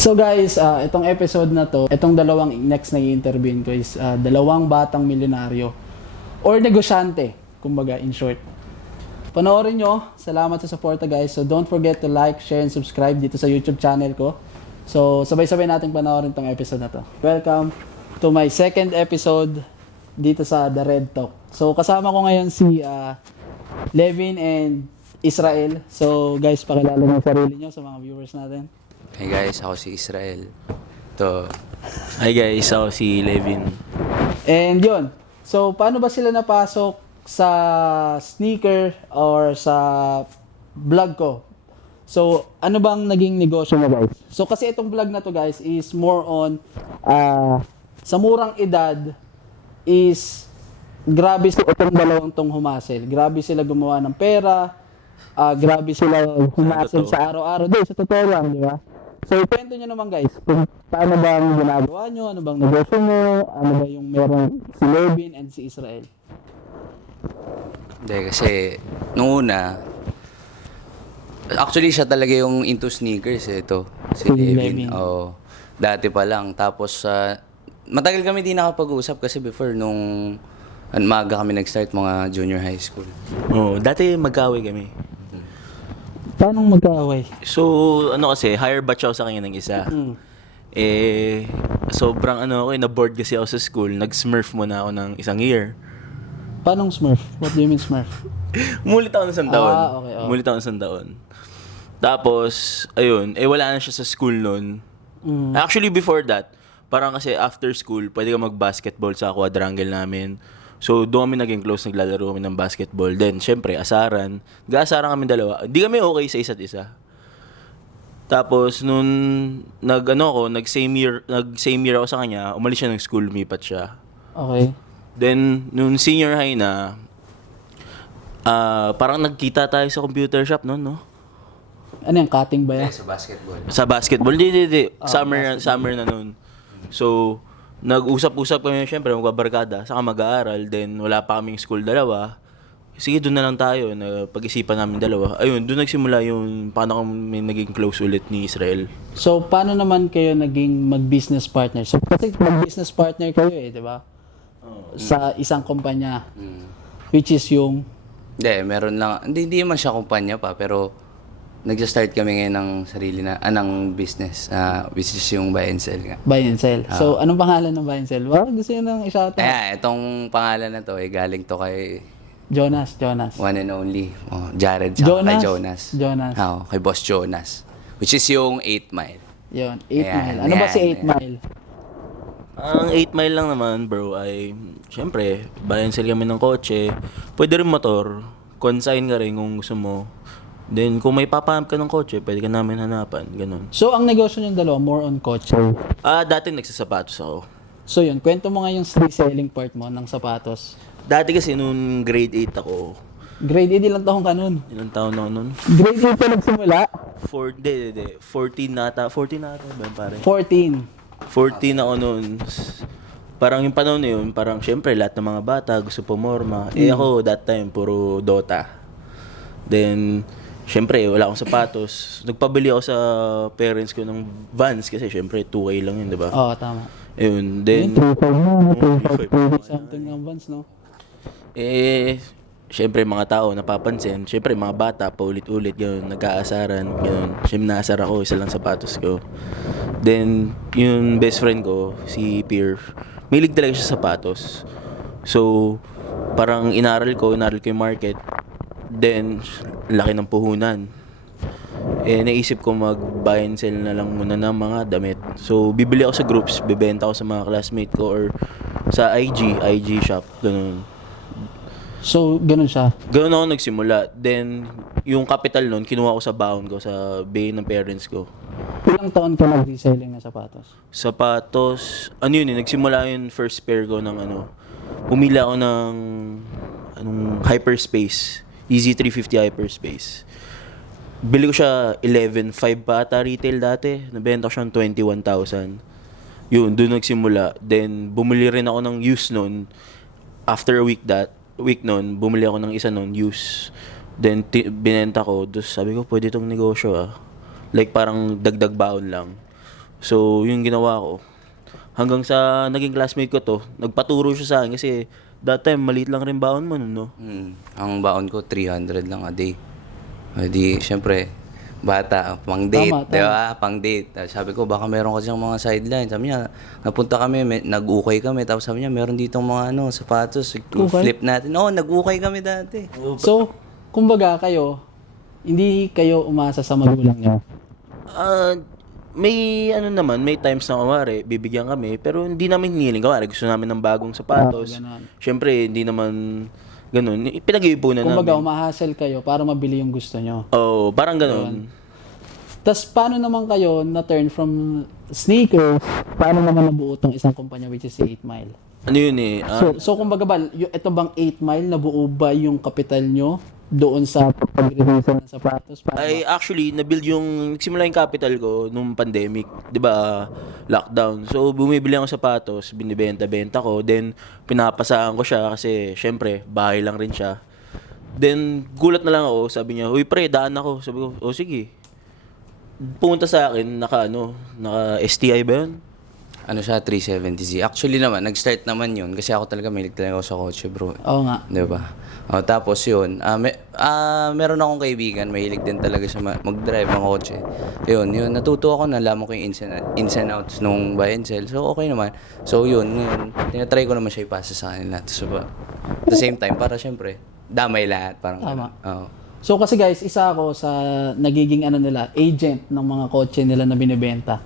So guys, itong episode na to, itong dalawang next na i-interviewin ko is dalawang batang milyonaryo or negosyante, kumbaga in short. Panoorin nyo, salamat sa suporta guys. So don't forget to like, share, and subscribe dito sa YouTube channel ko. So sabay-sabay natin panoorin tong episode na to. Welcome to my second episode dito sa The Red Talk. So kasama ko ngayon si Levin and Israel. So guys, pakilala niyo sarili niyo sa mga viewers natin. Hey guys, ako si Israel. To. Hi guys, ako si Levin. And yun. So, paano ba sila napasok sa sneaker or sa vlog ko? So, ano bang naging negosyo mo guys? So, kasi itong vlog na to guys is more on sa murang edad is grabe sila itong dalawang tong humasel. Grabe sila gumawa ng pera. Grabe sila humasel sa araw-araw. Sa totoo lang, di ba? So, ikwento nyo naman guys, kung paano ba ang ginagawa nyo, ano bang negosyo mo, ano ba yung meron si Levin and si Israel. Hindi, kasi nung una, actually siya talaga yung into sneakers ito. Si Levin. Levin. Oo. Dati pa lang. Tapos, matagal kami di nakapag-usap kasi before nung maaga kami nag-start mga junior high school. Oh, dati magkaaway kami. Paano magkaaway? So, ano kasi, higher batch ako sa kanya ng isa. Mm. Sobrang na-bored kasi ako sa school. Nag-smurf muna ako ng isang year. Paano Smurf? What do you mean Smurf? Umulit ako ng isang taon. Okay, oh. Umulit ako ng isang taon. Tapos, ayun, wala na siya sa school noon. Mm. Actually, before that, parang kasi after school, pwede ka mag-basketball sa quadrangle namin. So, doon kami naging close, naglalaro kami ng basketball. Then, syempre, asaran. Nag-aasaran kami dalawa. Hindi kami okay sa isa't isa. Tapos, nung nag-same year ako sa kanya, umalis siya ng school, lumipat siya. Okay. Then, nung senior high na, parang nagkita tayo sa computer shop noon, no? Ano yung cutting ba yan? Sa basketball. Sa basketball. Hindi. Summer na noon. So, nag-usap-usap kami, syempre, magbabarkada, saka mag-aaral, then wala pa kaming school dalawa. Sige, doon na lang tayo, pag-isipan namin dalawa. Ayun, doon nagsimula yung paano kami naging close ulit ni Israel. So, paano naman kayo naging mag-business partner? So, kasi mag-business partner kayo di ba? Sa isang kumpanya, which is yung... Hindi, meron lang. Hindi man siya kumpanya pa, pero nag-start kami ngayon ng sarili ng business, which is yung buy and sell nga. Buy and sell. So, anong pangalan ng buy and sell? Wow, gusto nyo nang i-shoutout. Itong pangalan na to, galing to kay Jonas. one and only. Jared, saka kay Jonas. Jonas. Oo, kay Boss Jonas. Which is yung 8 Mile. Yun, 8 Ayan, mile. Ano ba si 8 ayan. mile? Ang 8 mile lang naman, bro, ay syempre, buy and sell kami ng kotse. Pwede rin motor. Consign ka rin kung gusto mo. Then, kung may papahanap ka ng kotse, pwede ka namin hanapan. Ganun. So, ang negosyo niyong dalawa, more on kotse. Dati nagsasapatos ako. So, yun. Kwento mo nga yung reselling part mo ng sapatos. Dati kasi nung grade 8 ako, Grade 8, ilang taong ka nun? ilang taon ako nun? Grade 8 ka nagsimula? 14 nata ba yun, pare? 14. 14 ako nun. Parang yung panahon na yun, parang syempre lahat ng mga bata gusto pumorma. Ako that time, puro Dota. Then, syempre, wala akong sapatos. Nagpabili ako sa parents ko ng Vans kasi syempre 2K lang yun, di ba? Oo, tama. Ayun, then 3.5 na, 3.5 something ng Vans, no? syempre mga tao napapansin. Syempre mga bata paulit-ulit gano'n, nag-aasaran, gano'n. Syempre naasar ako, isa lang sapatos ko. Then, yung best friend ko, si Pierre, mahilig talaga siya sa sapatos. So, parang inaral ko yung market. Then, laki ng puhunan. Naisip ko mag-buy and sell na lang muna ng mga damit. So, bibili ako sa groups, bibenta ako sa mga classmate ko or sa IG shop, ganun. So, ganun siya. Ganun ako nagsimula. Then, yung capital nun, kinuha ko sa baon ko, sa bay ng parents ko. Ilang taon ka nag-reselling ng sapatos? Sapatos, nagsimula yung first pair ko ng pumili ako ng Hyperspace. Easy 350 Hyperspace. Bili ko siya 11.5 pa ata retail dati. Nabenta ko siya ng 21,000. Yun, doon nagsimula. Then, bumili rin ako ng used nun. After a week nun, bumili ako ng isa nun, used. Then, binenta ko. Tapos sabi ko, pwede itong negosyo Like, parang dagdag baon lang. So, yung ginawa ko. Hanggang sa naging classmate ko to, nagpaturo siya sa akin kasi that time, maliit lang rin baon mo, no? Ang baon ko, 300 lang a day. Di, syempre, bata, pang date, Tama, di ba? Pang date. Sabi ko, baka meron ka siyang mga sideline. Sabi niya, napunta kami, nag-ukay kami. Tapos sabi niya, meron ditong mga sapatos. Flip natin. Oo, nag-ukay kami dati. So, kumbaga kayo, hindi kayo umasa sa magulang nyo. May naman, may times na kumari, bibigyan kami, pero hindi namin hiniling. Kumari, gusto namin ng bagong sapatos. Ganon. Siyempre, hindi naman ganun. Pinag-iipunan Kumbaga, namin. umahasel kayo para mabili yung gusto nyo. Oo, parang ganun. Tapos, paano naman kayo na-turn from sneakers, paano naman nabuo tong isang kumpanya which is si 8 Mile? Ano yun eh? So kumbaga ba, ito bang 8 Mile, nabuo ba yung kapital nyo doon sa pag-release ng sapatos? Ay, actually, na-build nagsimula yung capital ko nung pandemic. 'Di ba lockdown. So, bumibili ako ng sapatos, binibenta-benta ko. Then, pinapasaan ko siya kasi, syempre, bahay lang rin siya. Then, gulat na lang ako. Sabi niya, uy pre, daan ako. Sabi ko, oh sige. Pumunta sa akin, naka STI ba yun? Ano siya, 370Z. Actually naman, nag-start naman yun. Kasi ako talaga, mahilig talaga ako sa kotse, bro. Oo nga. Di ba? Tapos yun, meron akong kaibigan, mahilig din talaga siya mag-drive ng kotse. Yun, natuto ako, nalaman ko yung ins and outs nung buy and sell. So, okay naman. So, yun, tinatry ko naman siya ipasa sa kanila. So, at the same time, para syempre, damay lahat. Parang, Tama. Oo. So kasi guys, isa ako sa nagiging agent ng mga kotse nila na binibenta.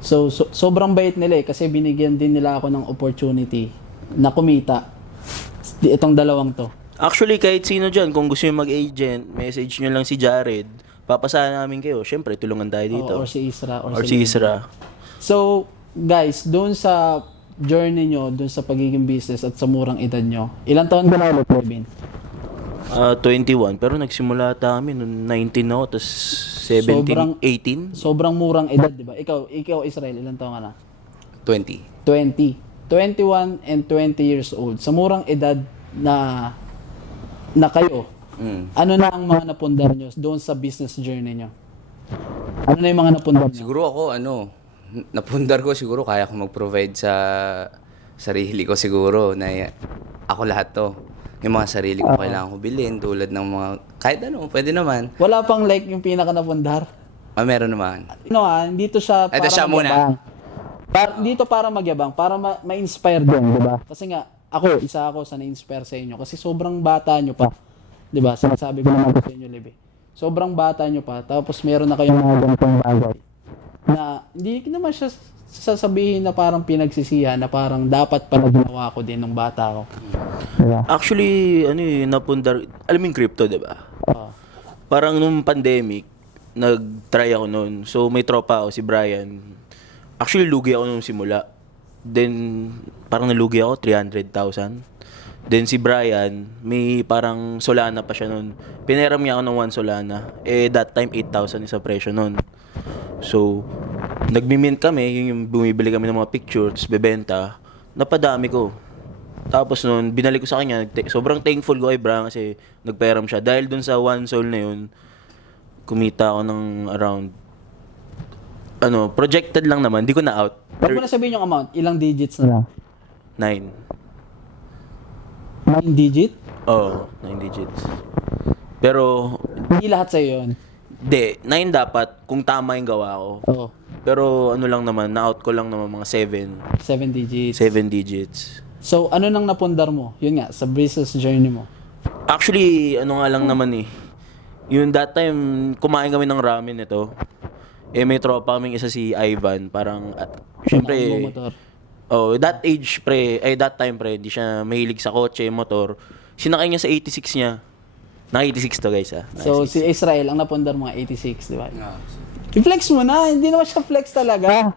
So sobrang bait nila kasi binigyan din nila ako ng opportunity na kumita itong dalawang to. Actually, kahit sino dyan, kung gusto nyo mag-agent, message nyo lang si Jared. Papasahan namin kayo. Siyempre, tulungan tayo dito. Or si Isra. Or si Isra. So guys, doon sa journey nyo, doon sa pagiging business at sa murang edad nyo, ilang taon ka na ulit, Kevin? 21. Pero nagsimula kami noong 19 ako, tapos 17, 18. Sobrang murang edad, di ba? Ikaw Israel, ilang taon ka na? 20. 20. 21 and 20 years old. Sa murang edad na kayo, ano na ang mga napundar nyo doon sa business journey nyo? Ano na yung mga napundar nyo? Siguro ako, napundar ko siguro, kaya ko mag-provide sa sarili ko siguro na ako lahat to. Yung mga sarili ko kailangan ko bilhin tulad ng mga, kahit pwede naman. Wala pang like yung pinaka napundar? Meron naman. Dito siya para Ito siya muna. Dito para magyabang, para ma-inspire din, di ba? Kasi nga, isa ako sa na-inspire sa inyo. Kasi sobrang bata nyo pa. Di ba? Sinasabi ko naman sa inyo, Libe. Sobrang bata nyo pa, tapos meron na kayong mga ganitong bagay. Na hindi naman siya sasabihin na parang pinagsisihan, na parang dapat pala ginawa ko din nung bata ko. Diba? Actually, napundar, alam mo yung crypto, di ba? Parang nung pandemic, nag-try ako noon. So, may tropa ako, si Brian. Actually, lugi ako nung simula. Then, parang nalugi ako, 300,000. Then, si Brian, may parang Solana pa siya noon. Pineram niya ako ng 1 Solana. That time, 8,000 isa presyo noon. So, nagmi-mint kami, yung bumibili kami ng mga pictures, bebenta, napadami ko. Tapos noon, binalik ko sa kanya, sobrang thankful ko kay Brian kasi nagperam siya. Dahil dun sa 1 Sol na yun, kumita ako ng around, projected lang naman, di ko na out. Huwag mo na sabihin yung amount, ilang digits na lang? 9. 9 digit? Oo, 9 digits. Pero, Hindi lahat sa'yo yun. 9 dapat kung tama yung gawa ko. Oo. Pero lang naman, na-out ko lang naman mga 7. 7 digits. 7 digits. So, ano nang napundar mo? Yun nga, sa business journey mo. Actually, nga lang naman eh. Yung that time, kumain kami ng ramen ito. May tropa kaming isa si Ivan. Parang, syempre, Motor. that time hindi siya mahilig sa kotse, motor. Sinakay niya sa 86 niya. Naka 86 to guys So, si Israel, ang napundar mo 86, di ba? I-flex mo na, hindi naman siya flex talaga.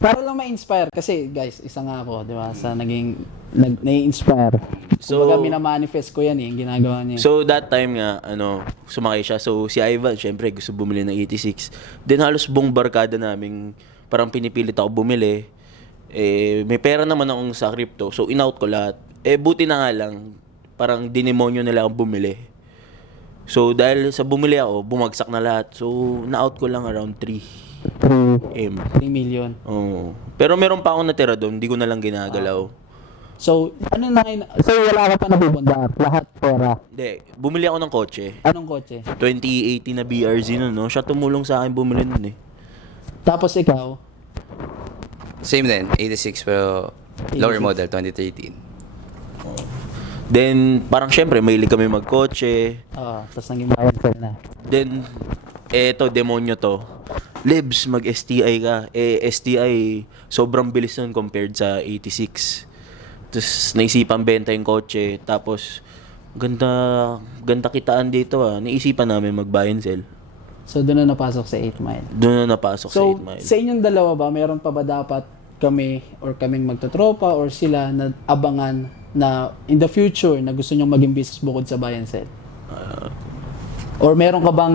Para lang ma-inspire. Kasi, guys, isa nga ako, di ba, sa nai-inspire. So, kumbaga, minamanifest ko yan yung ginagawa niya. So, that time nga, sumakay siya. So, si Ivan, syempre, gusto bumili ng 86. Then, halos buong barkada namin, parang pinipilit ako bumili. May pera naman akong sa crypto. So, in-out ko lahat. Buti na nga lang, parang dinemonyo nila akong bumili. So, dahil sa bumili ako, bumagsak na lahat. So, na-out ko lang around 3. M. 3 million. Oo. Pero meron pa akong natira doon, hindi ko na lang ginagalaw. So, ano na ngayon? So, wala ka pa napupunta? Lahat pera. Hindi, bumili ako ng kotse. Anong kotse? 2018 na BRZ nun, no? Siya tumulong sa akin bumili nun eh. Tapos ikaw? Same din, 86 pero lower 86. model, 2013. Then, parang syempre, mahilig kami magkotse. Tapos naging bayan sale na. Then, eto, demonyo to. Libs, mag-STI ka. STI, sobrang bilis nun compared sa 86. Tapos, naisipan benta yung kotse. Tapos, ganda kitaan dito Naisipan namin mag-buy and sell. So, doon na napasok sa 8 Mile. Doon na napasok sa So, 8 Mile. sa inyong dalawa ba, mayroon pa ba dapat kami or kaming magtotropa or sila na abangan na in the future na gusto nyong maging business bukod sa buy and sell? Or meron ka bang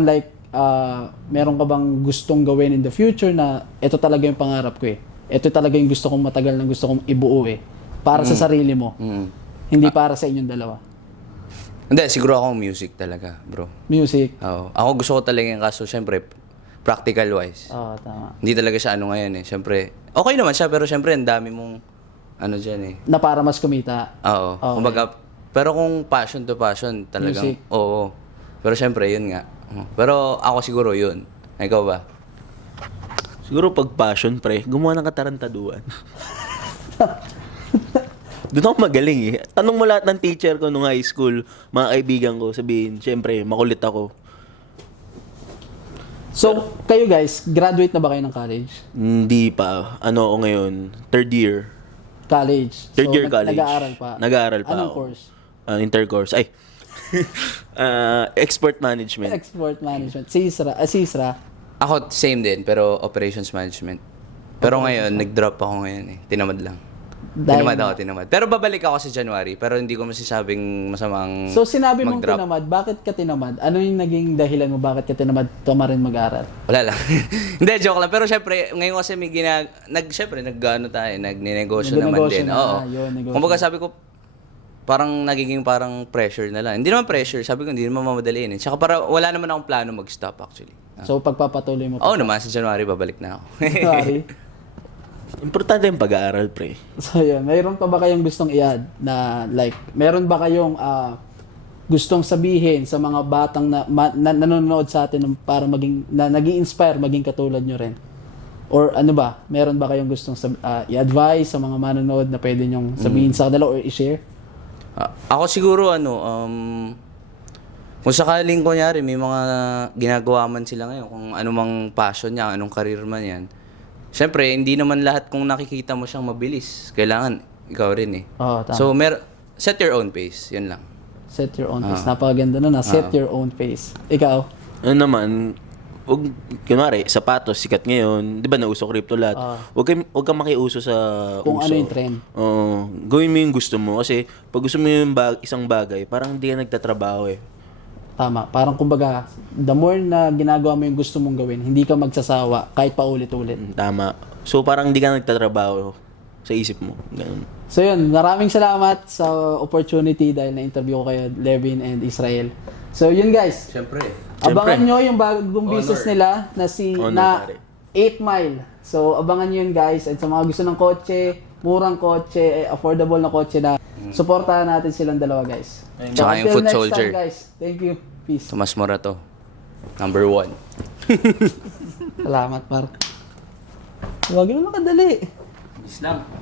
meron ka bang gustong gawin in the future na ito talaga yung pangarap ko eh. Ito talaga yung gusto kong matagal na gusto kong ibuo eh. Para sa sarili mo. Hindi para sa inyong dalawa. Hindi, siguro ako music talaga, bro. Music. Oo. Ako gusto ko talaga yung kaso, syempre, practical wise. Tama. Hindi talaga siya ano ngayon eh. Syempre, okay naman siya, pero syempre, ang dami mong, ano dyan eh. Na para mas kumita. Oo. Okay. Kumbaga, pero kung passion to passion, talagang, Music. oo. Pero syempre, yun nga. Pero ako siguro yun. Ikaw ba? Siguro pag passion, pre, gumawa ng katarantaduan. Doon ako magaling eh. Tanong mo lahat ng teacher ko nung high school, mga kaibigan ko, sabihin, syempre, makulit ako. So, kayo guys, graduate na ba kayo ng college? Hindi pa. Ano ako ngayon? Third year. College. Third year college. Nag-aaral pa. Nag-aaral pa Anong ako. course? Intercourse. Ay. Export management. Export management. Sisra. Ako, same din, pero operations management. Pero ngayon, nag-drop ako ngayon eh. Tinamad lang. Tinamad. Pero babalik ako sa January, pero hindi ko masasabing masamang So, sinabi mong mag-drop. tinamad. Bakit ka tinamad? Ano yung naging dahilan mo bakit ka tinamad tumarin mag-aral? Wala lang. Hindi, joke lang. Pero syempre, ngayon kasi may nagninegosyo naman Nagnegosyo din. na, Oo. yun, negosyo. Kumbaga sabi ko, parang nagiging parang pressure na lang. Hindi naman pressure. Sabi ko, hindi naman mamadaliin eh. Tsaka para wala naman akong plano mag-stop actually. So, pagpapatuloy mo Oo naman, sa January babalik na ako. Sorry. Importante yung pag-aaral, pre. So, yun. Mayroon pa ba kayong gustong i-add na like, meron ba kayong gustong sabihin sa mga batang na nanonood sa atin para nag-i-inspire, maging katulad nyo rin? Or ano ba? Meron ba kayong gustong i-advise sa mga manonood na pwede nyong sabihin sa kanila or i-share? Ako siguro kung sakaling kunyari may mga ginagawa man sila ngayon, kung anumang passion niya, anong career man yan, syempre, hindi naman lahat kung nakikita mo siyang mabilis. Kailangan, ikaw rin eh. Oo, tama. So, set your own pace. Yun lang. Set your own pace. Napakaganda na. Set your own pace. Ikaw? Ano naman, kunwari, sapatos, sikat ngayon. Di ba, nauso crypto lahat. Huwag kang makiuso sa Kung uso. ano yung trend. Oo. Gawin mo yung gusto mo. Kasi, pag gusto mo yung isang bagay, parang hindi ka nagtatrabaho eh. Tama. Parang kumbaga, the more na ginagawa mo yung gusto mong gawin, hindi ka magsasawa kahit pa ulit-ulit. Tama. So, parang hindi ka nagtatrabaho sa isip mo. Ganun. So yun, maraming salamat sa opportunity dahil na-interview ko kayo, Levin and Israel. So yun guys, Siyempre. abangan nyo yung bagong business nila na Honor, pare. 8 Mile. So abangan nyo yun guys. At sa mga gusto ng kotse, murang kotse, affordable na kotse na, supportahan natin silang dalawa guys. So, Tsaka yung until Foot next Soldier. time guys. Thank you. Peace. Tomas Morato. Number 1. Salamat par. Huwag naman kadali. Islam.